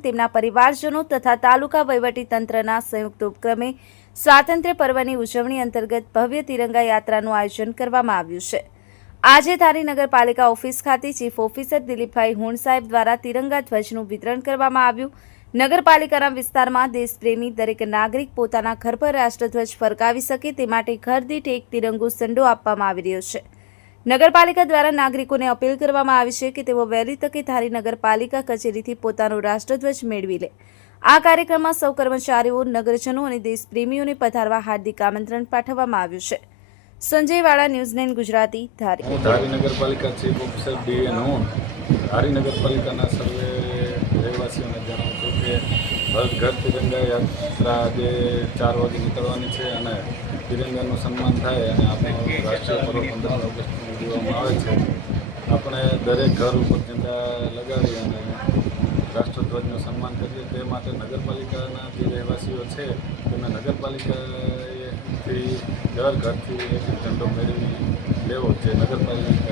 તેમના પરિવારજનો તથા તાલુકા વહીવટી તંત્રના સંયુક્ત ઉપક્રમે સ્વાતંત્ર્ય પર્વની ઉજવણી અંતર્ગત ભવ્ય તિરંગા યાત્રાનું આયોજન કરવામાં આવ્યું છે. આજે ધારી નગરપાલિકા ઓફિસ ખાતે ચીફ ઓફિસર દિલીપભાઈ હુંડ સાહેબ દ્વારા તિરંગા ધ્વજનું વિતરણ કરવામાં આવ્યું. નગરપાલિકાના વિસ્તારમાં દેશપ્રેમી દરેક નાગરિક પોતાના ઘર પર રાષ્ટ્રધ્વજ ફરકાવી શકે તે માટે ઘર દીઠ એક તિરંગો સંડો આપવામાં આવી રહ્યો છે. નગરપાલિકા દ્વારા નાગરિકોને અપીલ કરવામાં આવી છે કે તેઓ વહેલી તકે ધારી નગરપાલિકા કચેરીથી પોતાનો રાષ્ટ્રધ્વજ મેળવી લે. આ કાર્યક્રમમાં સૌ કર્મચારીઓ, નગરજનો અને દેશપ્રેમીઓને પધારવા હાર્દિક આમંત્રણ પાઠવવામાં આવ્યું છે. સંજય વાળા ન્યૂઝલેન્ડ ગુજરાતી, ધારી. નગરપાલિકા ચીફ ઓફિસર ધારી નગરપાલિકાના સર્વે રહેવાસીઓને જણાવું છું કે ભારત ઘર તિરંગા યાત્રા આજે ચાર વાગે નીકળવાની છે અને તિરંગાનું સન્માન થાય અને આપણો રાષ્ટ્રીય પર્વ પંદર ઓગસ્ટ ઉજવવામાં આવે છે. આપણે દરેક ઘર ઉપર ઝંડા લગાવી અને રાષ્ટ્રધ્વજનું સન્માન કરીએ. તે માટે નગરપાલિકાના જે રહેવાસીઓ છે, તેમને નગરપાલિકાએથી ઘર ઘરથી એક ઝંડો મેળવી લેવો જે નગરપાલિકા